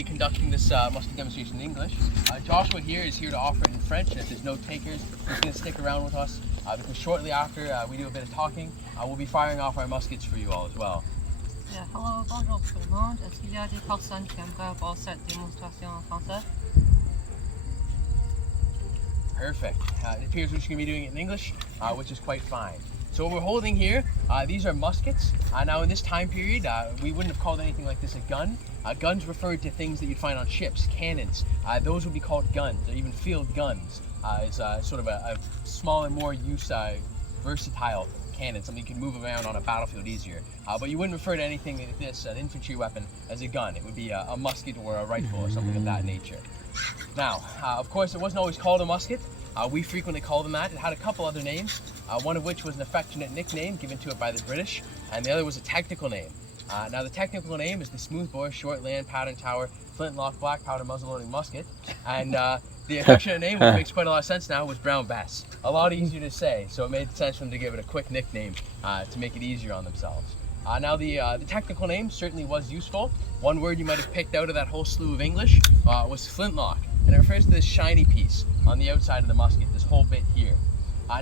be conducting this musket demonstration in English. Joshua here is here to offer it in French, and if there's no takers, he's going to stick around with us because shortly after we do a bit of talking, we'll be firing off our muskets for you all as well. Yeah, hello, bonjour tout le monde. Est-ce qu'il y a des personnes qui aimeraient voir cette démonstration en français? Perfect. It appears we're just going to be doing it in English, which is quite fine. So what we're holding here, these are muskets. Now in this time period, we wouldn't have called anything like this a gun. Guns referred to things that you'd find on ships, cannons. Those would be called guns, or even field guns. It's sort of a smaller, more versatile cannon, something you can move around on a battlefield easier. But you wouldn't refer to anything like this, an infantry weapon, as a gun. It would be a musket or a rifle or something of that nature. Now, of course, it wasn't always called a musket. We frequently call them that. It had a couple other names, one of which was an affectionate nickname given to it by the British, and the other was a technical name. Now, the technical name is the smoothbore, short land, pattern tower, flintlock, black powder, muzzle-loading musket, and the affectionate name, which makes quite a lot of sense now, was Brown Bess. A lot easier to say, so it made sense for them to give it a quick nickname to make it easier on themselves. Now, the technical name certainly was useful. One word you might have picked out of that whole slew of English was flintlock, and it refers to this shiny piece on the outside of the musket, this whole bit here.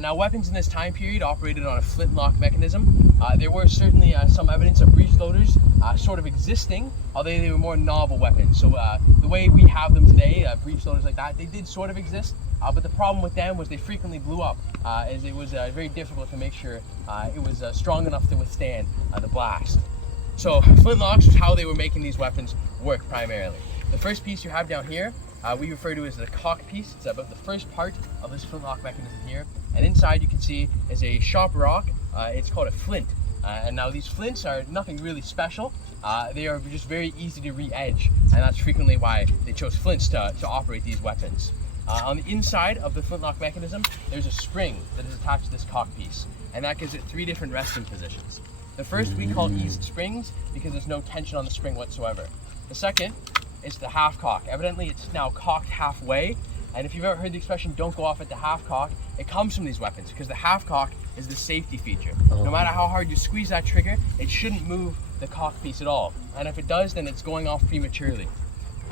Now, weapons in this time period operated on a flintlock mechanism. There were certainly some evidence of breech loaders sort of existing, although they were more novel weapons. So the way we have them today, breech loaders like that, they did sort of exist, but the problem with them was they frequently blew up, as it was very difficult to make sure it was strong enough to withstand the blast. So flintlocks was how they were making these weapons work primarily. The first piece you have down here, we refer to as the cock piece. It's about the first part of this flintlock mechanism here. And inside you can see is a sharp rock. It's called a flint. And now these flints are nothing really special. They are just very easy to re-edge. And that's frequently why they chose flints to operate these weapons. On the inside of the flintlock mechanism, there's a spring that is attached to this cock piece. And that gives it 3 different resting positions. The first we call eased springs because there's no tension on the spring whatsoever. The second is the half cock. Evidently it's now cocked halfway, and if you've ever heard the expression don't go off at the half cock, it comes from these weapons because the half cock is the safety feature. No matter how hard you squeeze that trigger, it shouldn't move the cock piece at all, and if it does, then it's going off prematurely.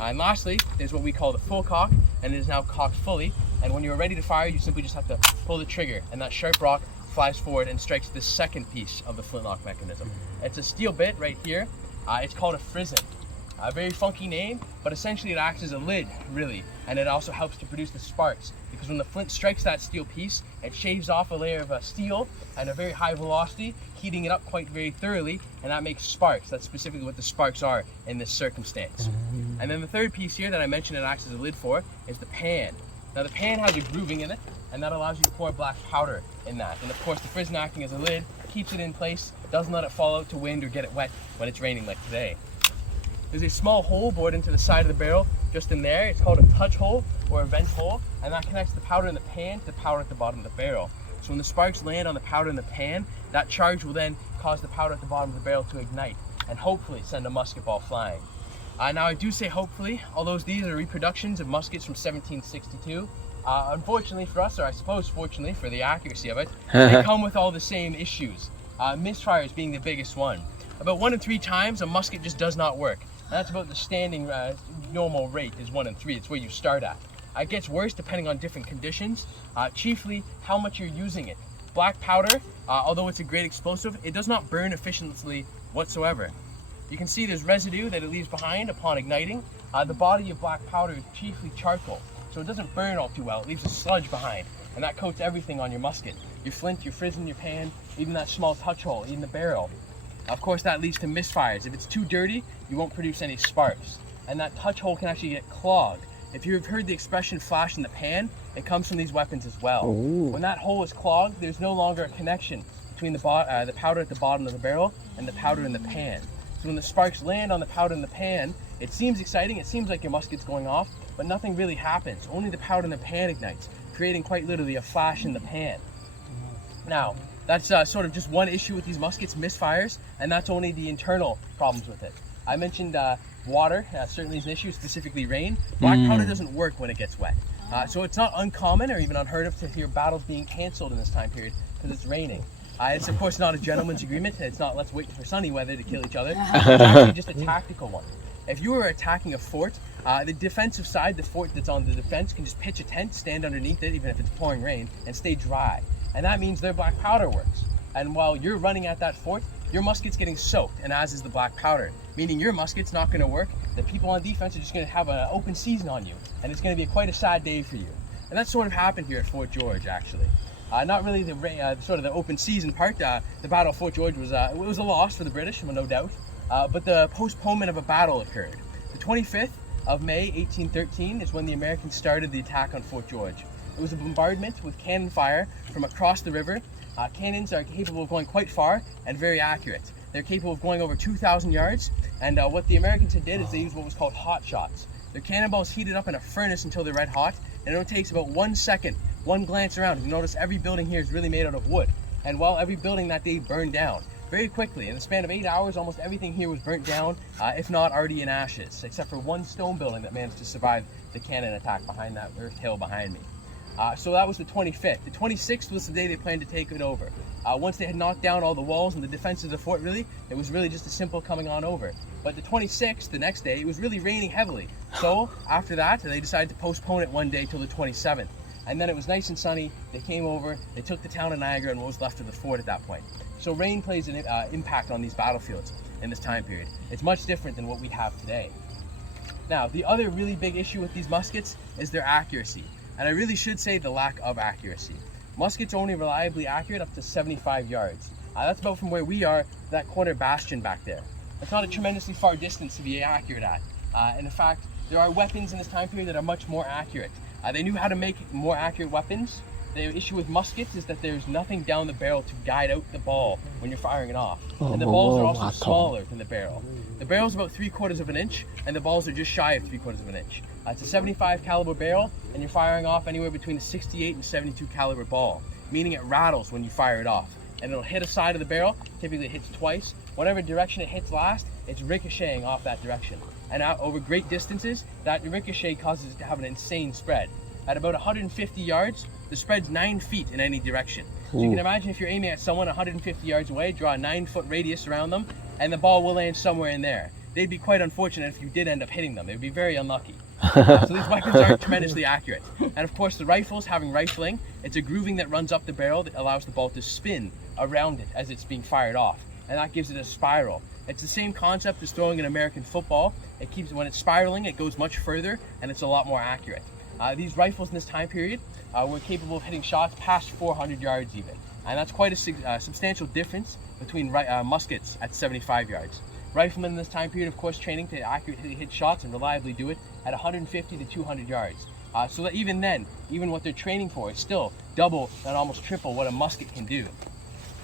And lastly, there's what we call the full cock, and it is now cocked fully, and when you're ready to fire, you simply just have to pull the trigger, and that sharp rock flies forward and strikes the second piece of the flintlock mechanism. It's a steel bit right here. It's called a frizzen. A very funky name, but essentially it acts as a lid, really, and it also helps to produce the sparks, because when the flint strikes that steel piece, it shaves off a layer of steel at a very high velocity, heating it up quite very thoroughly, and that makes sparks. That's specifically what the sparks are in this circumstance. And then the third piece here that I mentioned it acts as a lid for is the pan. Now the pan has a grooving in it, and that allows you to pour black powder in that. And of course the frizzen acting as a lid keeps it in place, doesn't let it fall out to wind or get it wet when it's raining like today. There's a small hole bored into the side of the barrel just in there. It's called a touch hole or a vent hole, and that connects the powder in the pan to the powder at the bottom of the barrel. So when the sparks land on the powder in the pan, that charge will then cause the powder at the bottom of the barrel to ignite and hopefully send a musket ball flying. Now I do say hopefully, although these are reproductions of muskets from 1762. Unfortunately for us, or I suppose fortunately for the accuracy of it, they come with all the same issues. Misfires being the biggest one. About 1 in 3 times a musket just does not work. And that's about the standing normal rate is 1 in 3. It's where you start at. It gets worse depending on different conditions, chiefly how much you're using it. Black powder, although it's a great explosive, it does not burn efficiently whatsoever. You can see there's residue that it leaves behind upon igniting. The body of black powder is chiefly charcoal, so it doesn't burn all too well. It leaves a sludge behind, and that coats everything on your musket. Your flint, your frizzen, your pan, even that small touch hole, even the barrel. Of course, that leads to misfires. If it's too dirty, you won't produce any sparks. And that touch hole can actually get clogged. If you've heard the expression flash in the pan, it comes from these weapons as well. Ooh. When that hole is clogged, there's no longer a connection between the powder at the bottom of the barrel and the powder in the pan. So when the sparks land on the powder in the pan, it seems exciting, it seems like your musket's going off, but nothing really happens. Only the powder in the pan ignites, creating quite literally a flash in the pan. Now, that's sort of just one issue with these muskets, misfires, and that's only the internal problems with it. I mentioned water certainly is an issue, specifically rain. Black powder doesn't work when it gets wet. So it's not uncommon or even unheard of to hear battles being canceled in this time period because it's raining. It's of course not a gentleman's agreement. It's not let's wait for sunny weather to kill each other. It's actually just a tactical one. if you were attacking a fort, the defensive side, the fort that's on the defense, can just pitch a tent, stand underneath it, even if it's pouring rain, and stay dry. And that means their black powder works. And while you're running at that fort, your musket's getting soaked, and as is the black powder, meaning your musket's not going to work. The people on defense are just going to have an open season on you, and it's going to be quite a sad day for you. And that sort of happened here at Fort George, actually. Not really the sort of the open season part. The Battle of Fort George was it was a loss for the British, no doubt. But the postponement of a battle occurred. The 25th of May, 1813, is when the Americans started the attack on Fort George. It was a bombardment with cannon fire from across the river. Cannons are capable of going quite far and very accurate. They're capable of going over 2,000 yards. And what the Americans had did is they used what was called hot shots. Their cannonballs heated up in a furnace until they're red hot, and it only takes about 1 second, one glance around. You notice every building here is really made out of wood. And while every building that day burned down very quickly, in the span of 8 hours, almost everything here was burnt down, if not already in ashes, except for one stone building that managed to survive the cannon attack behind that earth hill behind me. So that was the 25th. The 26th was the day they planned to take it over. Once they had knocked down all the walls and the defense of the fort, really, it was really just a simple coming on over. But the 26th, the next day, it was really raining heavily. So after that, they decided to postpone it one day till the 27th. And then it was nice and sunny. They came over, they took the town of Niagara and what was left of the fort at that point. So rain plays an impact on these battlefields in this time period. It's much different than what we have today. Now, the other really big issue with these muskets is their accuracy. And I really should say the lack of accuracy. Muskets are only reliably accurate up to 75 yards. That's about from where we are, that corner bastion back there. That's not a tremendously far distance to be accurate at. And in fact, there are weapons in this time period that are much more accurate. They knew how to make more accurate weapons. The issue with muskets is that there's nothing down the barrel to guide out the ball when you're firing it off. And the balls are also smaller than the barrel. The barrel's about 3/4 of an inch, and the balls are just shy of 3/4 of an inch. It's a 75 caliber barrel, and you're firing off anywhere between a 68 and 72 caliber ball, meaning it rattles when you fire it off. And it'll hit a side of the barrel, typically it hits twice. Whatever direction it hits last, it's ricocheting off that direction. And out over great distances, that ricochet causes it to have an insane spread. At about 150 yards, the spread's 9 feet in any direction. So you can imagine if you're aiming at someone 150 yards away, draw a 9-foot radius around them, and the ball will land somewhere in there. They'd be quite unfortunate if you did end up hitting them. They would be very unlucky. So these weapons aren't tremendously accurate. And of course the rifles, having rifling, it's a grooving that runs up the barrel that allows the ball to spin around it as it's being fired off. And that gives it a spiral. It's the same concept as throwing an American football. It keeps, when it's spiraling, it goes much further and it's a lot more accurate. These rifles in this time period were capable of hitting shots past 400 yards even. And that's quite a substantial difference between muskets at 75 yards. Riflemen in this time period, of course, training to accurately hit shots and reliably do it at 150 to 200 yards. So that even then, even what they're training for is still double and almost triple what a musket can do.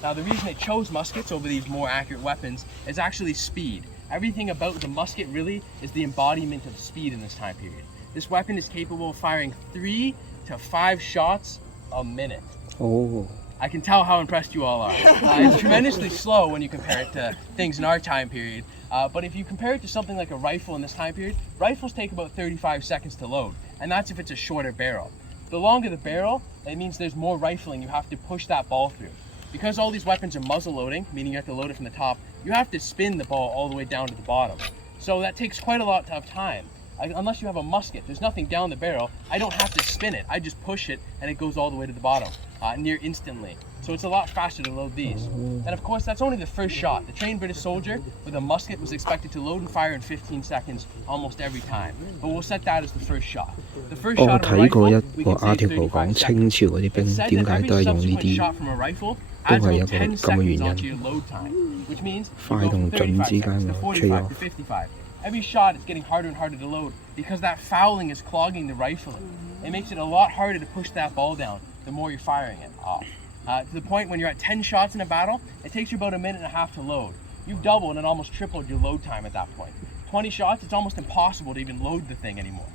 Now the reason they chose muskets over these more accurate weapons is actually speed. Everything about the musket really is the embodiment of speed in this time period. This weapon is capable of firing 3 to 5 shots a minute. Oh. I can tell how impressed you all are. It's tremendously slow when you compare it to things in our time period. But if you compare it to something like a rifle in this time period, rifles take about 35 seconds to load, and that's if it's a shorter barrel. The longer the barrel, it means there's more rifling. You have to push that ball through. Because all these weapons are muzzle loading, meaning you have to load it from the top, you have to spin the ball all the way down to the bottom. So that takes quite a lot of time. Unless you have a musket, there's nothing down the barrel. I don't have to spin it. I just push it and it goes all the way to the bottom, near instantly. So it's a lot faster to load these. And of course, that's only the first shot. The trained British soldier with a musket was expected to load and fire in 15 seconds almost every time. But we'll set that as the first shot. The first shot of a rifle, we can say 35 seconds. It's said that every subsequent shot from a rifle adds about 10 seconds onto your load time, which means you go from 35 seconds to 45 to 55. Every shot is getting harder and harder to load because that fouling is clogging the rifling. It makes it a lot harder to push that ball down the more you're firing it off. To the point when you're at 10 shots in a battle, it takes you about 1.5 minutes to load. You've doubled and almost tripled your load time at that point. 20 shots, it's almost impossible to even load the thing anymore.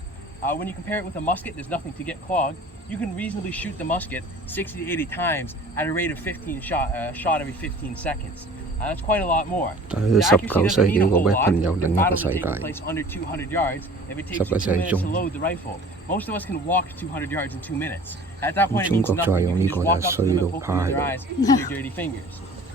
When you compare it with a musket, there's nothing to get clogged. You can reasonably shoot the musket 60 to 80 times at a rate of 15 shot every 15 seconds. That's quite a lot more. The accuracy doesn't mean a whole lot. The battle will take place under 200 yards if it takes you 2 minutes to load the rifle. Most of us can walk 200 yards in 2 minutes. At that point, it means nothing. You can just walk up to them and poke them in their eyes with your dirty fingers.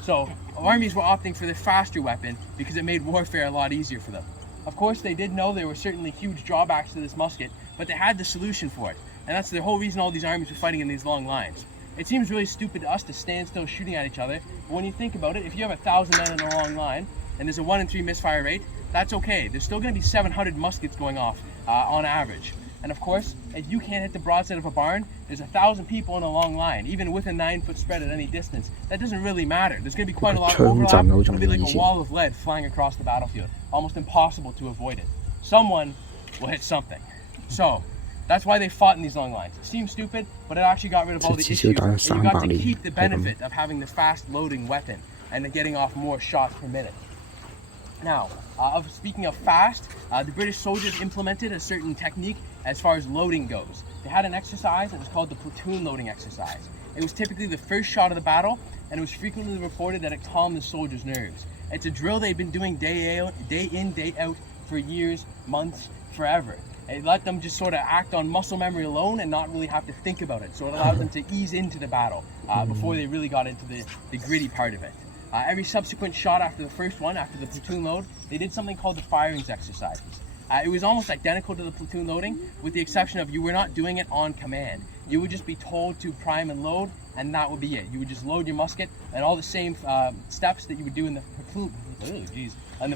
So armies were opting for the faster weapon because it made warfare a lot easier for them. Of course, they did know there were certainly huge drawbacks to this musket, but they had the solution for it. And that's the whole reason all these armies were fighting in these long lines. It seems really stupid to us to stand still shooting at each other, but when you think about it, if you have 1,000 men in a long line, and there's a 1 in 3 misfire rate, that's okay. There's still going to be 700 muskets going off on average. And of course, if you can't hit the broadside of a barn, there's 1,000 people in a long line, even with a 9-foot spread at any distance. That doesn't really matter. There's going to be quite a lot of overlap. It'll be like a wall of lead flying across the battlefield. Almost impossible to avoid it. Someone will hit something. So, that's why they fought in these long lines. It seems stupid, but it actually got rid of all the issues. And you got to keep the benefit of having the fast loading weapon and getting off more shots per minute. Now, speaking of fast, the British soldiers implemented a certain technique as far as loading goes. They had an exercise that was called the platoon loading exercise. It was typically the first shot of the battle, and it was frequently reported that it calmed the soldiers' nerves. It's a drill they've been doing day in, day out for years, months, forever. It let them just sort of act on muscle memory alone and not really have to think about it. So it allowed them to ease into the battle before they really got into the gritty part of it. Every subsequent shot after the first one, after the platoon load, they did something called the firings exercises. It was almost identical to the platoon loading, with the exception of you were not doing it on command. You would just be told to prime and load, and that would be it. You would just load your musket, and all the same steps that you would do in the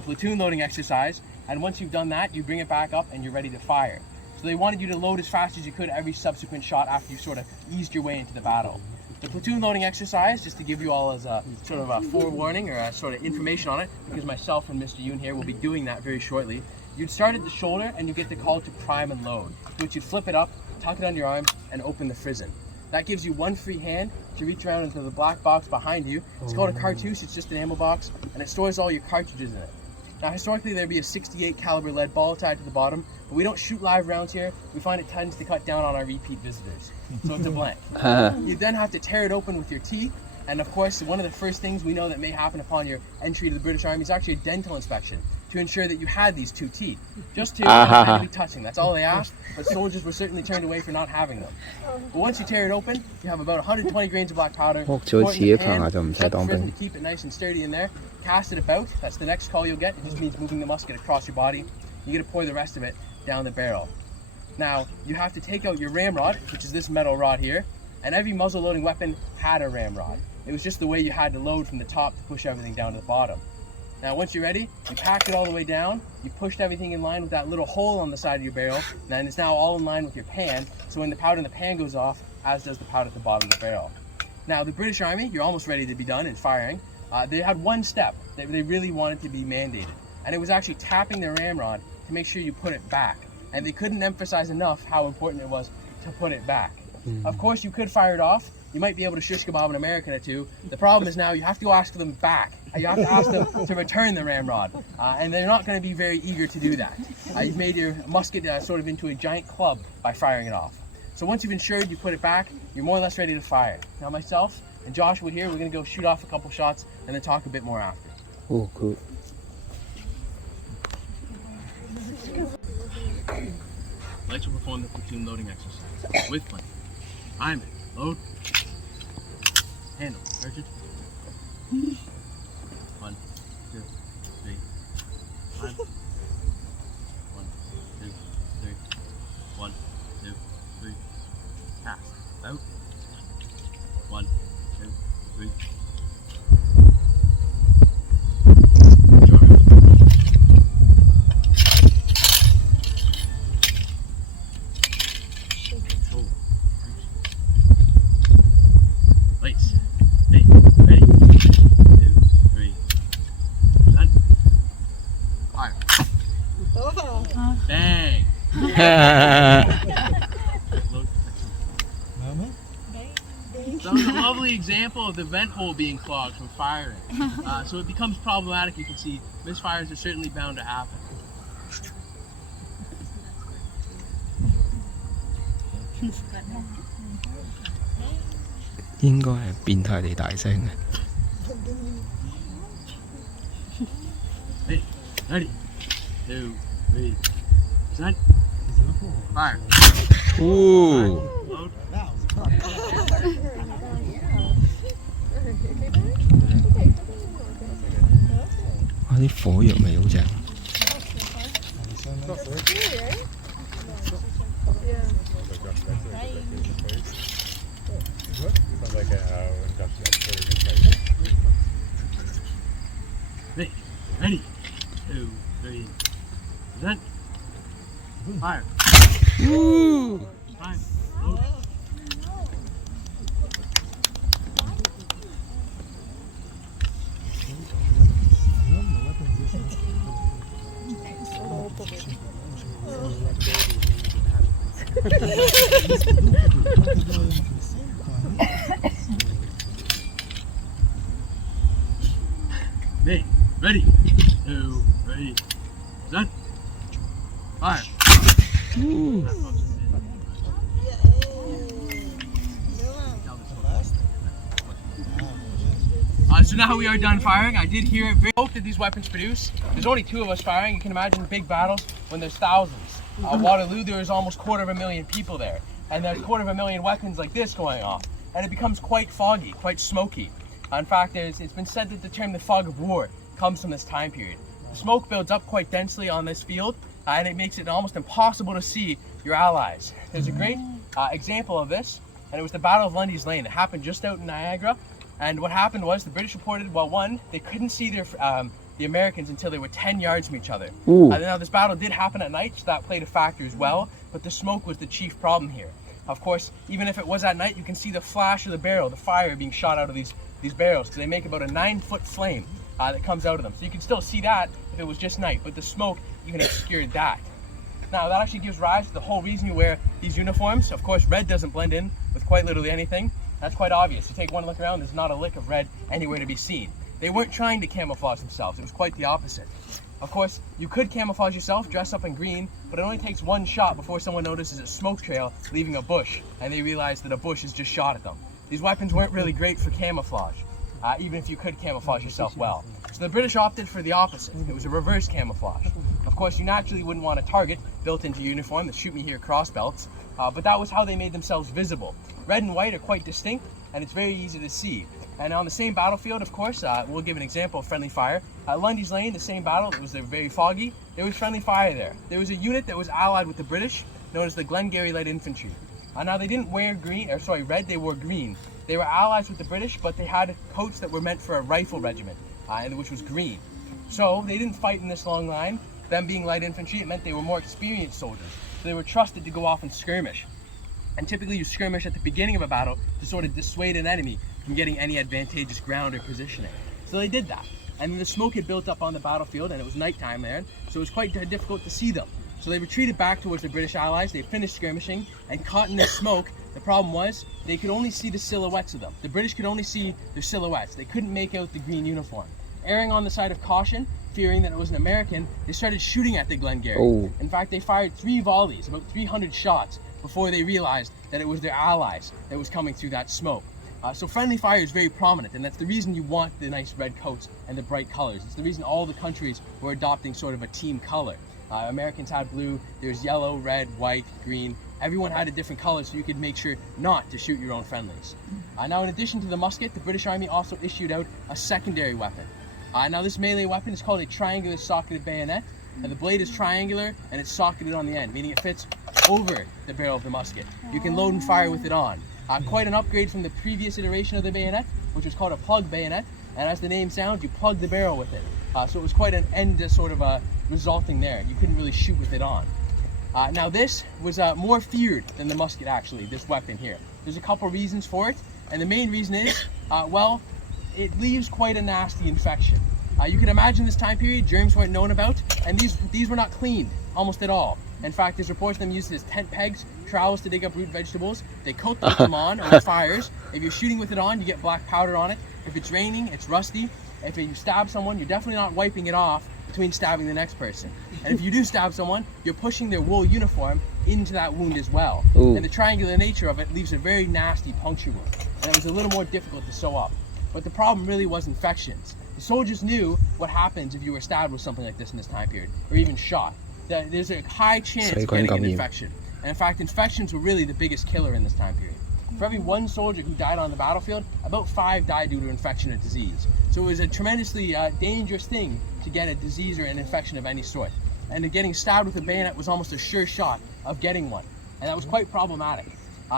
platoon loading exercise. And once you've done that, you bring it back up, and you're ready to fire. So they wanted you to load as fast as you could every subsequent shot after you sort of eased your way into the battle. The platoon loading exercise, just to give you all as a sort of a forewarning or a sort of information on it, because myself and Mr. Yoon here will be doing that very shortly. You'd start at the shoulder and you get the call to prime and load, which you'd flip it up, tuck it under your arm, and open the frizzen. That gives you one free hand to reach around into the black box behind you. It's called a cartouche, it's just an ammo box, and it stores all your cartridges in it. Now historically there'd be a 68 caliber lead ball tied to the bottom, but we don't shoot live rounds here. We find it tends to cut down on our repeat visitors. So it's a blank. You then have to tear it open with your teeth, and of course one of the first things we know that may happen upon your entry to the British Army is actually a dental inspection to ensure that you had these 2 teeth. Just to be touching, that's all they asked, but soldiers were certainly turned away for not having them. But once you tear it open, you have about 120 grains of black powder. To keep it nice and sturdy in there. Cast it about, that's the next call you'll get. It just means moving the musket across your body. You get to pour the rest of it down the barrel. Now, you have to take out your ramrod, which is this metal rod here, and every muzzle loading weapon had a ramrod. It was just the way you had to load from the top to push everything down to the bottom. Now, once you're ready, you packed it all the way down, you pushed everything in line with that little hole on the side of your barrel, and it's now all in line with your pan, so when the powder in the pan goes off, as does the powder at the bottom of the barrel. Now, the British Army, you're almost ready to be done in firing. They had one step that they really wanted to be mandated, and it was actually tapping the ramrod to make sure you put it back. And they couldn't emphasize enough how important it was to put it back. Of course, you could fire it off. You might be able to shish kebab an American or two. The problem is now you have to go ask them back. You have to ask them to return the ramrod, and they're not going to be very eager to do that. You've made your musket sort of into a giant club by firing it off. So once you've ensured you put it back, you're more or less ready to fire. Now myself and Joshua here, we're going to go shoot off a couple shots and then talk a bit more after. Oh, cool. Let's perform the platoon loading exercise with plan. I'm it. Load. Handle. Cartridge. 1, 2, 3, 5. 1, 2, 3. 1, 2, 3. Cast. Out. 1, 2, 3. That was a lovely example of the vent hole being clogged from firing. So it becomes problematic. You can see misfires are certainly bound to happen. 應該係變態地大聲嘅。Hey, ready, 2, 3, set, fire. Ooh. Load. 哇！啲火藥味好正。Ready? 2, 3. Present. Fire. Ooh. Fire. Load. Me. Ready? 2, 3. Present. Fire. Ooh. So now we are done firing. I did hear it. Hope that these weapons produce. There's only 2 of us firing. You can imagine big battles when there's thousands. Waterloo, there is almost 250,000 people there, and there's 250,000 weapons like this going off, and it becomes quite foggy, quite smoky. In fact, it's been said that the term the fog of war comes from this time period. The smoke builds up quite densely on this field, and it makes it almost impossible to see your allies. There's a great example of this, and it was the Battle of Lundy's Lane. It happened just out in Niagara. And what happened was the British reported, well, one, they couldn't see the Americans until they were 10 yards from each other. Now this battle did happen at night, so that played a factor as well, but the smoke was the chief problem here. Of course, even if it was at night, you can see the flash of the barrel, the fire being shot out of these barrels, because they make about a 9-foot flame that comes out of them. So you can still see that if it was just night, but the smoke even obscured that. Now that actually gives rise to the whole reason you wear these uniforms. Of course, red doesn't blend in with quite literally anything. That's quite obvious. You take one look around, there's not a lick of red anywhere to be seen. They weren't trying to camouflage themselves. It was quite the opposite. Of course, you could camouflage yourself, dress up in green, but it only takes one shot before someone notices a smoke trail leaving a bush, and they realize that a bush has just shot at them. These weapons weren't really great for camouflage, even if you could camouflage yourself well. So the British opted for the opposite. It was a reverse camouflage. Of course, you naturally wouldn't want a target built into your uniform, the shoot me here cross belts, but that was how they made themselves visible. Red and white are quite distinct, and it's very easy to see. And on the same battlefield, of course, we'll give an example of friendly fire. At Lundy's Lane, the same battle, it was very foggy. There was friendly fire there. There was a unit that was allied with the British, known as the Glengarry Light Infantry. Now they didn't wear red, they wore green. They were allies with the British, but they had coats that were meant for a rifle regiment, which was green. So they didn't fight in this long line. Them being light infantry, it meant they were more experienced soldiers. So they were trusted to go off and skirmish. And typically you skirmish at the beginning of a battle to sort of dissuade an enemy from getting any advantageous ground or positioning. So they did that. And then the smoke had built up on the battlefield, and it was nighttime there, so it was quite difficult to see them. So they retreated back towards the British allies. They finished skirmishing, and caught in this smoke, the problem was they could only see the silhouettes of them. The British could only see their silhouettes. They couldn't make out the green uniform. Erring on the side of caution, fearing that it was an American, they started shooting at the Glengarry. In fact, they fired 3 volleys, about 300 shots, before they realized that it was their allies that was coming through that smoke. So friendly fire is very prominent, and that's the reason you want the nice red coats and the bright colors. It's the reason all the countries were adopting sort of a team color. Americans had blue, there's yellow, red, white, green. Everyone had a different color so you could make sure not to shoot your own friendlies. Now in addition to the musket, the British Army also issued out a secondary weapon. Now this melee weapon is called a triangular socketed bayonet, and the blade is triangular and it's socketed on the end, meaning it fits over the barrel of the musket. You can load and fire with it on. Quite an upgrade from the previous iteration of the bayonet, which was called a plug bayonet, and as the name sounds, you plug the barrel with it. So it was quite an end sort of resulting there. You couldn't really shoot with it on. Now this was more feared than the musket actually, this weapon here. There's a couple reasons for it, and the main reason is, well, it leaves quite a nasty infection. You can imagine this time period, germs weren't known about, and these were not cleaned almost at all. In fact, there's reports of them used as tent pegs, trowels to dig up root vegetables. They coat them on fires. If you're shooting with it on, you get black powder on it. If it's raining, it's rusty. If you stab someone, you're definitely not wiping it off between stabbing the next person. And if you do stab someone, you're pushing their wool uniform into that wound as well. And the triangular nature of it leaves a very nasty puncture wound. And it was a little more difficult to sew up. But the problem really was infections. The soldiers knew what happens if you were stabbed with something like this in this time period, or even shot. That there's a high chance of getting an infection. And in fact, infections were really the biggest killer in this time period. For every 1 soldier who died on the battlefield, about 5 died due to infection or disease. So it was a tremendously dangerous thing to get a disease or an infection of any sort. and getting stabbed with a bayonet was almost a sure shot of getting one, and that was quite problematic.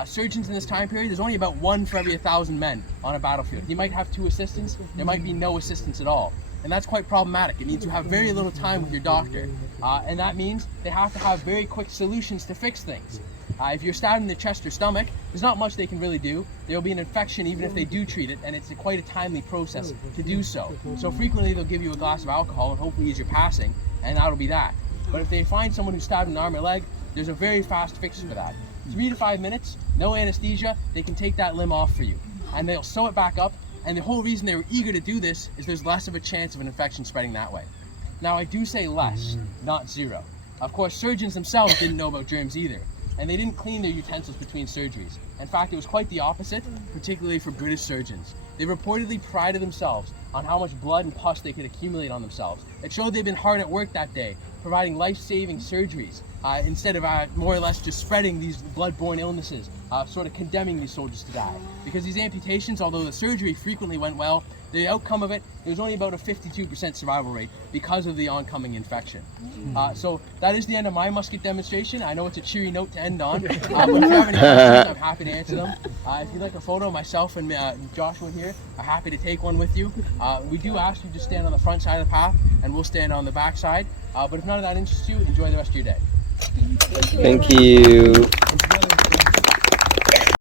Surgeons in this time period, there's only about 1 for every 1,000 men on a battlefield. You might have 2 assistants, there might be no assistants at all. And that's quite problematic. It means you have very little time with your doctor. And that means they have to have very quick solutions to fix things. If you're stabbed in the chest or stomach, there's not much they can really do. There'll be an infection even if they do treat it, and it's quite a timely process to do so. So frequently they'll give you a glass of alcohol and hopefully as you're passing, and that'll be that. But if they find someone who's stabbed in the arm or leg, there's a very fast fix for that. 3 to 5 minutes, no anesthesia, they can take that limb off for you. And they'll sew it back up, and the whole reason they were eager to do this is there's less of a chance of an infection spreading that way. Now I do say less, not 0. Of course, surgeons themselves didn't know about germs either, and they didn't clean their utensils between surgeries. In fact, it was quite the opposite, particularly for British surgeons. They reportedly prided themselves on how much blood and pus they could accumulate on themselves. It showed they'd been hard at work that day, providing life-saving surgeries, instead of more or less just spreading these blood-borne illnesses, sort of condemning these soldiers to die. Because these amputations, although the surgery frequently went well, the outcome of it was only about a 52% survival rate because of the oncoming infection. So that is the end of my musket demonstration. I know it's a cheery note to end on, but if you have any questions, I'm happy to answer them. If you'd like a photo, myself and Joshua here are happy to take one with you. We do ask you to stand on the front side of the path, and we'll stand on the back side. But if none of that interests you, enjoy the rest of your day. Thank you.